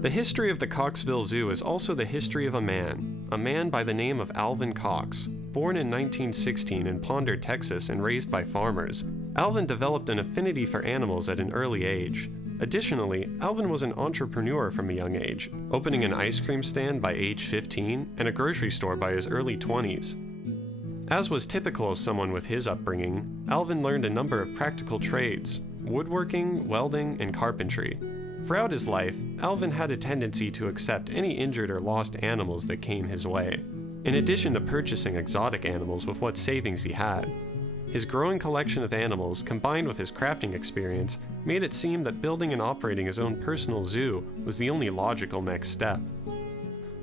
The history of the Coxville Zoo is also the history of a man by the name of Alvin Cox. Born in 1916 in Ponder, Texas, and raised by farmers, Alvin developed an affinity for animals at an early age. Additionally, Alvin was an entrepreneur from a young age, opening an ice cream stand by age 15 and a grocery store by his early 20s. As was typical of someone with his upbringing, Alvin learned a number of practical trades: woodworking, welding, and carpentry. Throughout his life, Alvin had a tendency to accept any injured or lost animals that came his way, in addition to purchasing exotic animals with what savings he had. His growing collection of animals, combined with his crafting experience, made it seem that building and operating his own personal zoo was the only logical next step.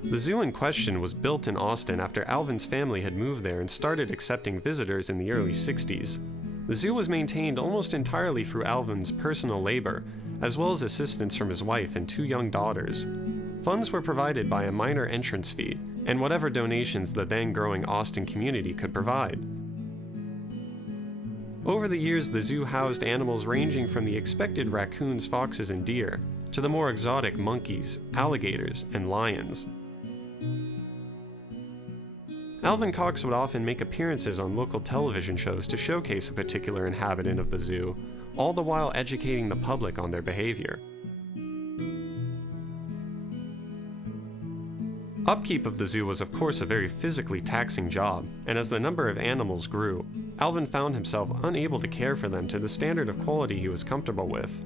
The zoo in question was built in Austin after Alvin's family had moved there and started accepting visitors in the early 60s. The zoo was maintained almost entirely through Alvin's personal labor, as well as assistance from his wife and 2 young daughters. Funds were provided by a minor entrance fee and whatever donations the then growing Austin community could provide. Over the years, the zoo housed animals ranging from the expected raccoons, foxes, and deer to the more exotic monkeys, alligators, and lions. Alvin Cox would often make appearances on local television shows to showcase a particular inhabitant of the zoo, all the while educating the public on their behavior. Upkeep of the zoo was of course a very physically taxing job, and as the number of animals grew, Alvin found himself unable to care for them to the standard of quality he was comfortable with.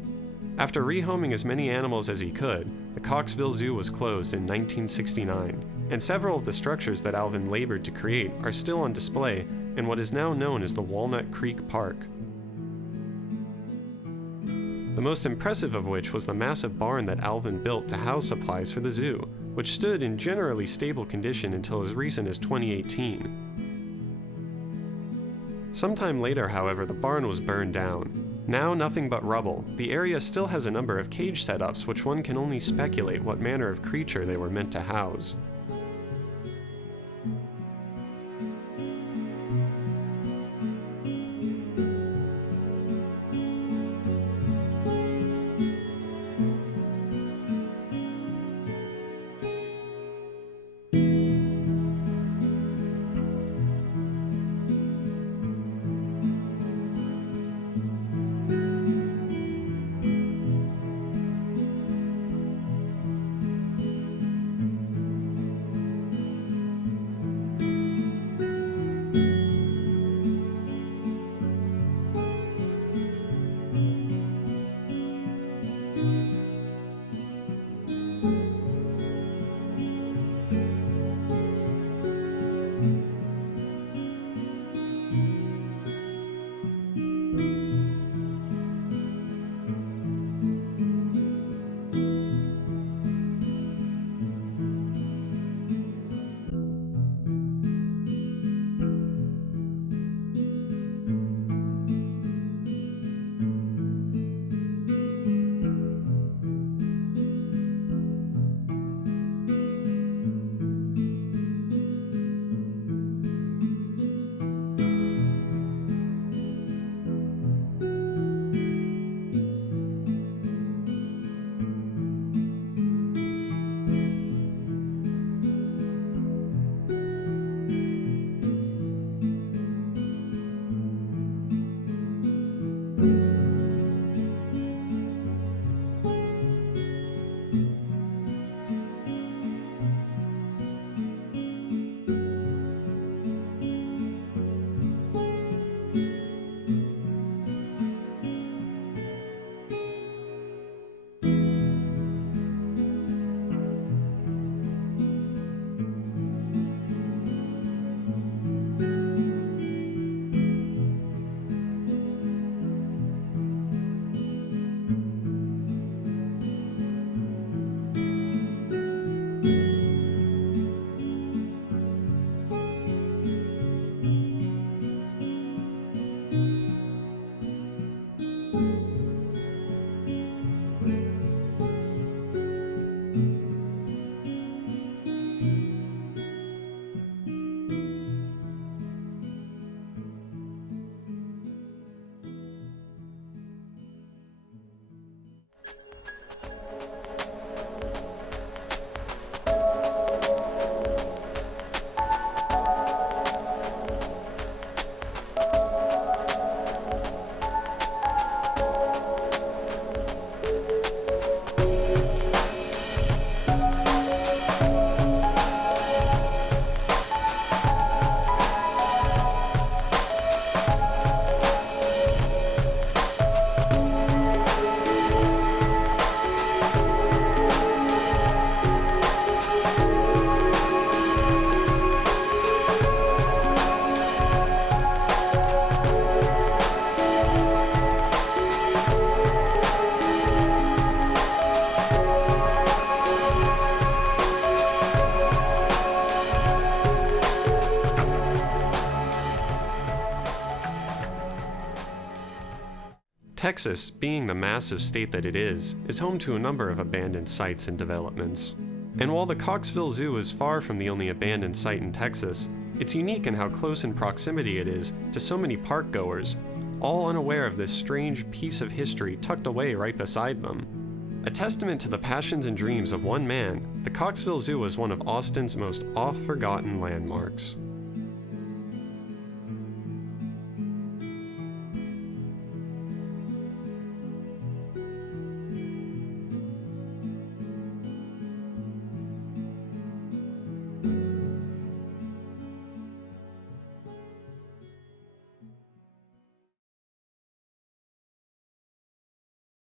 After rehoming as many animals as he could, the Coxville Zoo was closed in 1969, and several of the structures that Alvin labored to create are still on display in what is now known as the Walnut Creek Park. The most impressive of which was the massive barn that Alvin built to house supplies for the zoo, which stood in generally stable condition until as recent as 2018. Sometime later, however, the barn was burned down. Now nothing but rubble, the area still has a number of cage setups which one can only speculate what manner of creature they were meant to house. Texas, being the massive state that it is home to a number of abandoned sites and developments. And while the Coxville Zoo is far from the only abandoned site in Texas, it's unique in how close in proximity it is to so many park goers, all unaware of this strange piece of history tucked away right beside them. A testament to the passions and dreams of one man, the Coxville Zoo is one of Austin's most oft-forgotten landmarks.